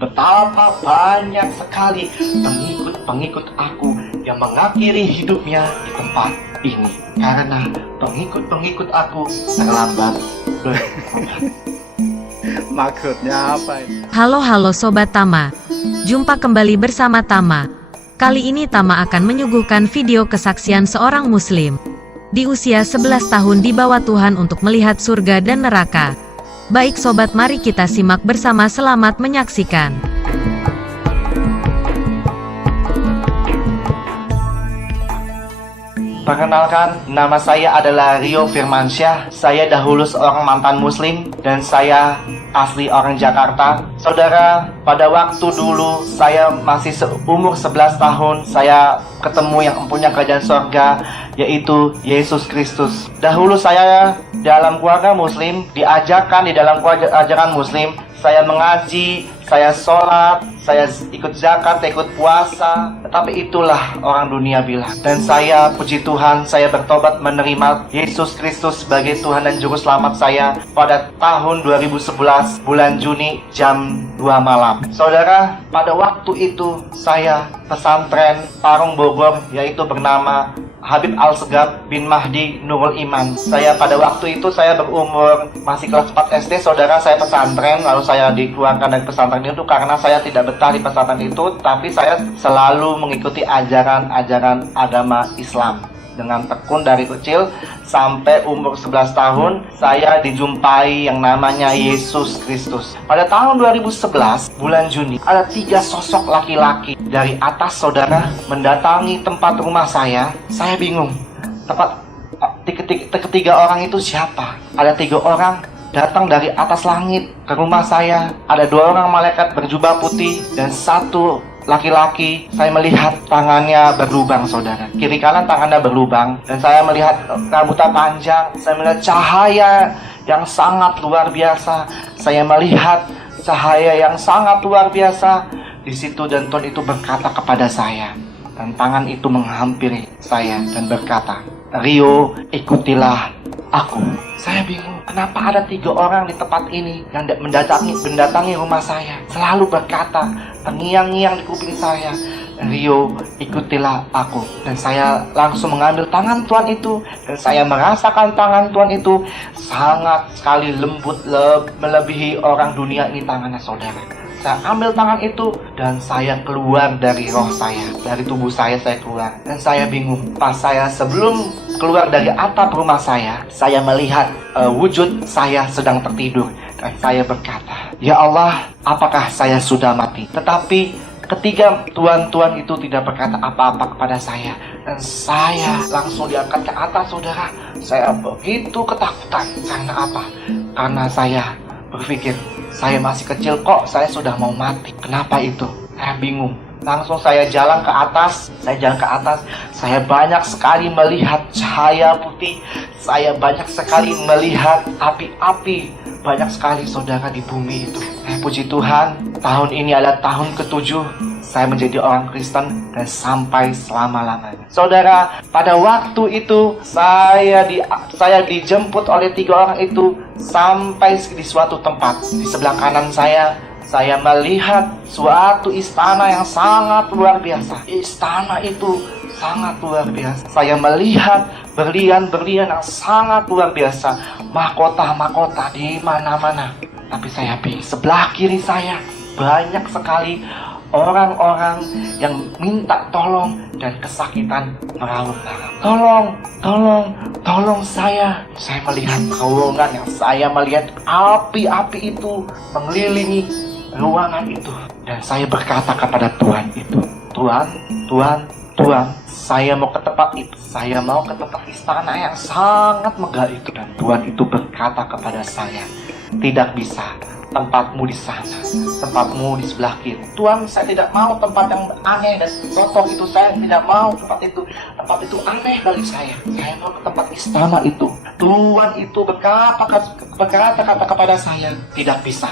betapa banyak sekali pengikut-pengikut aku yang mengakhiri hidupnya di tempat ini. Karena pengikut-pengikut aku terlambat bertobat. Maksudnya apa ini? Halo Sobat Tama. Jumpa kembali bersama Tama. Kali ini Tama akan menyuguhkan video kesaksian seorang muslim di usia 11 tahun dibawa Tuhan untuk melihat surga dan neraka. Baik sobat, mari kita simak bersama, selamat menyaksikan. Perkenalkan, nama saya adalah Rio Firmansyah. Saya dahulu seorang mantan muslim dan saya asli orang Jakarta. Saudara, pada waktu dulu saya masih umur 11 tahun, saya ketemu yang mempunyai kerajaan surga, yaitu Yesus Kristus. Dahulu saya dalam keluarga muslim, diajarkan di dalam ajaran muslim, saya mengaji, saya sholat, saya ikut zakat, ikut puasa. Tetapi itulah orang dunia bilang. Dan saya, puji Tuhan, saya bertobat menerima Yesus Kristus sebagai Tuhan dan Juru Selamat saya pada tahun 2011 bulan Juni jam 2 malam. Saudara, pada waktu itu saya pesantren Parung Bogor, yaitu bernama Habib Al-Segaf bin Mahdi Nurul Iman. Saya pada waktu itu saya berumur masih kelas 4 SD, saudara. Saya pesantren, lalu saya dikeluarkan dari pesantren itu karena saya tidak betah di pesantren itu, tapi saya selalu mengikuti ajaran-ajaran agama Islam dengan tekun dari kecil sampai umur 11 tahun. Saya dijumpai yang namanya Yesus Kristus. Pada tahun 2011 bulan Juni, ada 3 sosok laki-laki dari atas, saudara, mendatangi tempat rumah saya. Saya bingung, ketiga orang itu siapa? Ada 3 orang datang dari atas langit ke rumah saya. Ada 2 orang malaikat berjubah putih dan 1 laki-laki. Saya melihat tangannya berlubang, saudara. Kiri kanan tangannya berlubang. Dan saya melihat rambutnya panjang. Saya melihat cahaya yang sangat luar biasa. Saya melihat cahaya yang sangat luar biasa di situ, dan Tuhan itu berkata kepada saya. Dan tangan itu menghampiri saya dan berkata, "Rio, ikutilah aku." Saya bingung, kenapa ada 3 orang di tempat ini yang mendatangi rumah saya, selalu berkata, terngiang-ngiang di kuping saya, "Rio, ikutilah aku." Dan saya langsung mengambil tangan Tuhan itu, dan saya merasakan tangan Tuhan itu sangat sekali lembut, melebihi orang dunia ini tangannya, saudara. Saya ambil tangan itu dan saya keluar dari roh saya, dari tubuh saya keluar. Dan saya bingung, pas saya sebelum keluar dari atap rumah saya melihat wujud saya sedang tertidur. Dan saya berkata, "Ya Allah, apakah saya sudah mati?" Tetapi ketiga tuan-tuan itu tidak berkata apa-apa kepada saya. Dan saya langsung diangkat ke atas, saudara. Saya begitu ketakutan. Karena apa? Karena saya berpikir, saya masih kecil kok, saya sudah mau mati. Kenapa itu? Saya bingung. Langsung saya jalan ke atas. Saya banyak sekali melihat cahaya putih. Saya banyak sekali melihat api-api. Banyak sekali, saudara, di bumi itu. Puji Tuhan, tahun ini adalah tahun ke-7 saya menjadi orang Kristen dan sampai selama-lamanya. Saudara, pada waktu itu saya dijemput oleh 3 orang itu sampai di suatu tempat. Di sebelah kanan saya melihat suatu istana yang sangat luar biasa. Istana itu sangat luar biasa. Saya melihat berlian-berlian yang sangat luar biasa, mahkota-mahkota di mana-mana. Tapi saya bingung, sebelah kiri saya banyak sekali orang-orang yang minta tolong dan kesakitan meraung-raung. Tolong saya. Saya melihat terowongan yang saya melihat api-api itu mengelilingi ruangan itu. Dan saya berkata kepada Tuhan itu, Tuhan, saya mau ke tempat itu. Saya mau ke tempat istana yang sangat megah itu. Dan Tuhan itu berkata kepada saya, "Tidak bisa. Tempatmu di sana, tempatmu di sebelah kiri." Tuhan, saya tidak mau tempat yang aneh dan kotor itu. Saya tidak mau tempat itu. Tempat itu aneh bagi saya. Saya mau ke tempat istana itu. Tuhan itu berkata kepada saya, "Tidak bisa.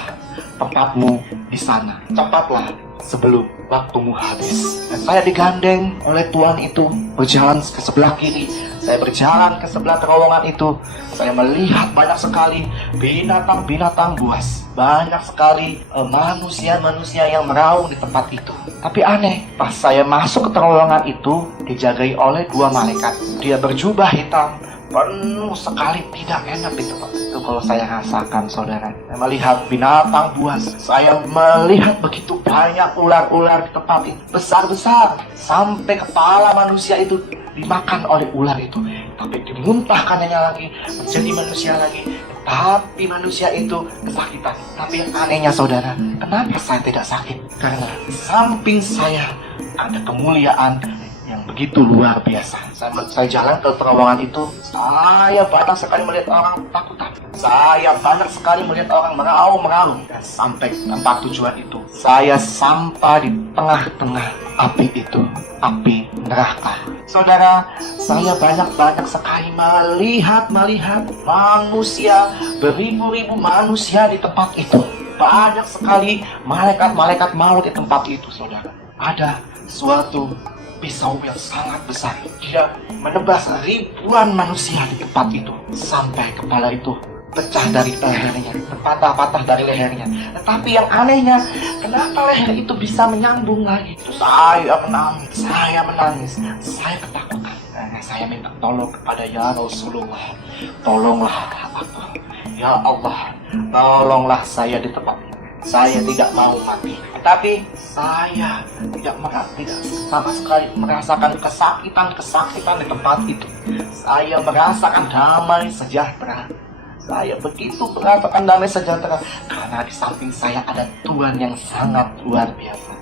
Tempatmu di sana. Cepatlah sebelum waktumu habis." Dan saya digandeng oleh Tuhan itu, berjalan ke sebelah kiri. Saya berjalan ke sebelah terowongan itu. Saya melihat banyak sekali binatang-binatang buas. Banyak sekali manusia-manusia yang meraung di tempat itu. Tapi aneh, pas saya masuk ke terowongan itu, dijagai oleh dua malaikat. Dia berjubah hitam, penuh sekali, tidak enak di tempat itu. Kalau saya rasakan, saudara, saya melihat binatang buas. Saya melihat begitu banyak ular-ular di tempat itu, besar-besar, sampai kepala manusia itu dimakan oleh ular itu. Tapi dimuntahkannya lagi menjadi manusia lagi. Tapi manusia itu kesakitan. Tapi yang anehnya, saudara, kenapa saya tidak sakit? Karena di samping saya ada kemuliaan yang begitu luar biasa. Saya jalan ke terowongan itu, saya banyak sekali melihat orang takutan. Saya banyak sekali melihat orang meraung-meraung. Dan sampai tempat tujuan itu, saya sampai di tengah-tengah api itu, api neraka. Saudara, saya banyak sekali melihat manusia, beribu-ribu manusia di tempat itu. Banyak sekali malaikat-malaikat maut di tempat itu, saudara. Ada suatu pisau yang sangat besar. Dia menebas ribuan manusia di tempat itu. Sampai kepala itu pecah dari lehernya, patah-patah dari lehernya. Tetapi yang anehnya, kenapa leher itu bisa menyambung lagi? Saya menangis, saya ketakutan. Saya minta tolong kepada ya Rasulullah, tolonglah aku. Ya Allah, tolonglah saya di tempat ini. Saya tidak mau mati, tetapi saya tidak sama sekali merasakan kesakitan di tempat itu. Saya merasakan damai sejahtera. Saya begitu merasakan damai sejahtera karena di samping saya ada Tuhan yang sangat luar biasa,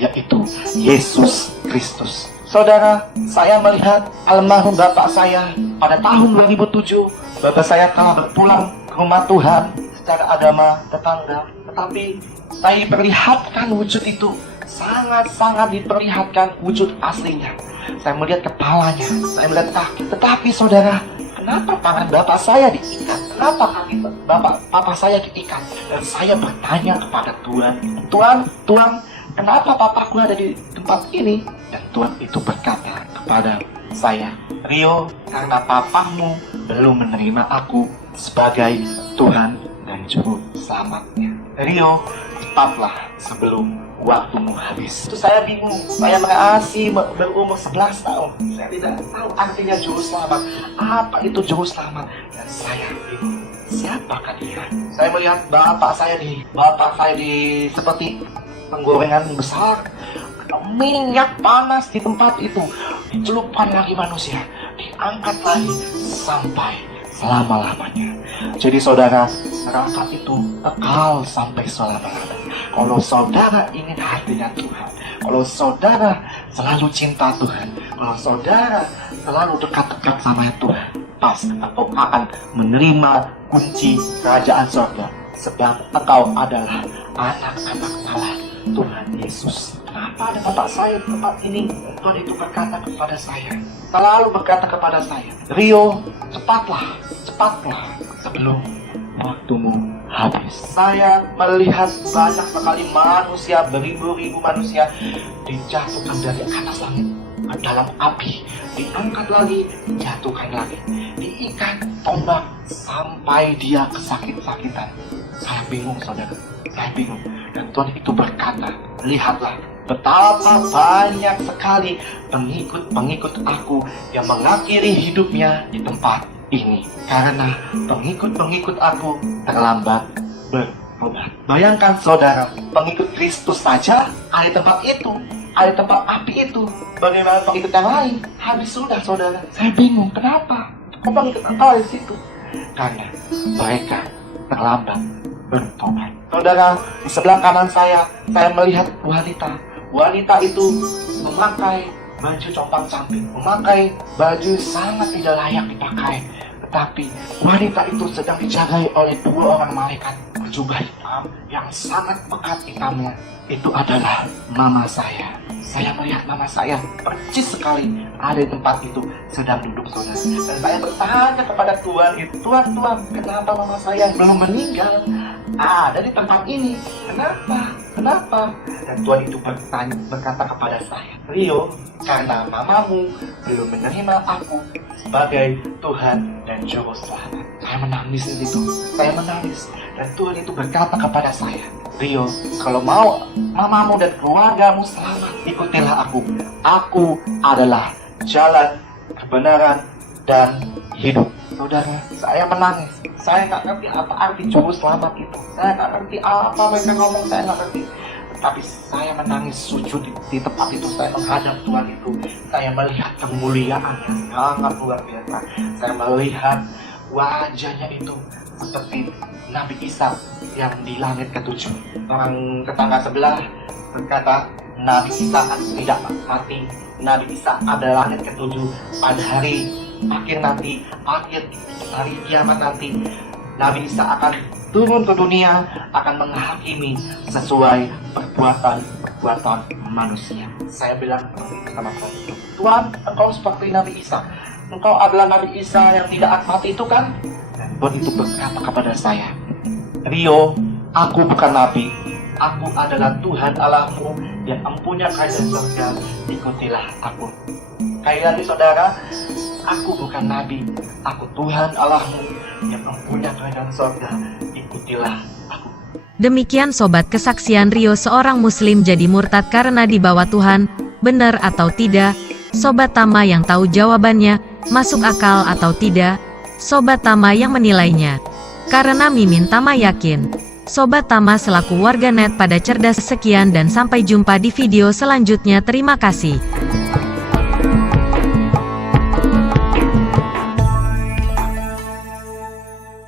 yaitu Yesus Kristus. Saudara, saya melihat almarhum bapak saya pada tahun 2007. Bapak saya telah berpulang ke rumah Tuhan secara agama tetangga. Tetapi saya diperlihatkan wujud itu, sangat-sangat diperlihatkan wujud aslinya. Saya melihat kepalanya, saya melihat kaki. Tetapi saudara, kenapa tangan bapak saya diikat? Kenapa kaki bapak saya diikat? Dan saya bertanya kepada Tuhan, Tuhan, kenapa papaku ada di tempat ini? Dan Tuhan itu berkata kepada saya, Rio, karena papamu belum menerima aku sebagai Tuhan dan Juru Selamatnya. Rio, cepatlah sebelum waktumu habis. Itu saya bingung. Saya masih berumur 11 tahun. Saya tidak tahu artinya Juru Selamat. Apa itu Juru Selamat? Dan saya bingung. Siapakah dia? Saya melihat bapak saya di seperti penggorengan besar. Minyak panas di tempat itu. Dicelupkan lagi manusia. Diangkat lagi sampai selama-lamanya. Jadi saudara, neraka itu kekal sampai selama-lamanya. Kalau saudara ingin hatinya Tuhan, kalau saudara selalu cinta Tuhan, kalau saudara selalu dekat-dekat sama Tuhan, pasti engkau akan menerima kunci kerajaan surga. Sebab engkau adalah anak-anak Allah, Tuhan Yesus. Kenapa ada bapak saya di tempat ini? Tuhan itu berkata kepada saya, selalu berkata kepada saya, Rio, cepatlah sebelum waktumu habis. Saya melihat banyak sekali manusia, beribu-ribu manusia dijatuhkan dari atas langit ke dalam api, diangkat lagi, dijatuhkan lagi, diikat tombak sampai dia kesakit-sakitan. Saya bingung, saudara, saya bingung. Dan Tuhan itu berkata, lihatlah betapa banyak sekali pengikut-pengikut aku yang mengakhiri hidupnya di tempat ini. Karena pengikut-pengikut aku terlambat bertobat. Bayangkan saudara, pengikut Kristus saja ada di tempat itu, ada di tempat api itu. Bagaimana pengikut yang lain? Habis sudah saudara. Saya bingung, kenapa? Kok pengikut engkau di situ? Karena mereka terlambat bertobat. Saudara, di sebelah kanan saya melihat wanita. Wanita itu memakai baju compang-camping, memakai baju sangat tidak layak dipakai. Tetapi wanita itu sedang dijagai oleh dua orang malaikat berjubah hitam yang sangat pekat hitamnya. Itu adalah mama saya. Saya melihat mama saya percis sekali ada di tempat itu sedang duduk, saudara. Dan saya bertanya kepada Tuhan, Tuhan, kenapa mama saya belum meninggal ada di tempat ini? Kenapa? kenapa? Dan Tuhan itu berkata kepada saya, Rio, karena mamamu belum menerima aku sebagai Tuhan dan Juru Selamat. Saya menangis di situ, saya menangis. Dan Tuhan itu berkata kepada saya, Rio, kalau mau mamamu dan keluargamu selamat, ikutilah aku. Aku adalah jalan, kebenaran, dan hidup. Saudara, saya menangis. Saya nggak ngerti apa arti Juru Selamat itu. Saya nggak ngerti apa mereka ngomong, saya nggak ngerti. Tapi saya menangis sujud di tempat itu. Saya menghadap Tuhan itu. Saya melihat kemuliaan yang sangat luar biasa. Saya melihat wajahnya itu seperti Nabi Isa yang di langit ketujuh. Orang tetangga sebelah berkata, Nabi Isa tidak mati. Nabi Isa ada langit ketujuh. Pada hari akhir nanti, akhir hari kiamat nanti, Nabi Isa akan turun ke dunia, akan menghakimi sesuai perbuatan manusia. Saya bilang sama Tuhan, Tuhan, engkau seperti Nabi Isa. Engkau adalah Nabi Isa yang tidak mati itu kan? Dan Tuhan itu berkata kepada saya, Rio, aku bukan Nabi. Aku adalah Tuhan Allahmu yang empunya kerajaan surga. Ikutilah aku. Sekali lagi saudara, aku bukan Nabi. Aku Tuhan Allahmu yang empunya kerajaan surga. Ikutilah aku. Demikian sobat kesaksian Rio, seorang muslim jadi murtad karena dibawa Tuhan. Benar atau tidak? Sobat Tama yang tahu jawabannya, masuk akal atau tidak? Sobat Tama yang menilainya. Karena Mimin Tama yakin. Sobat Tama selaku warganet pada cerdas. Sekian dan sampai jumpa di video selanjutnya. Terima kasih.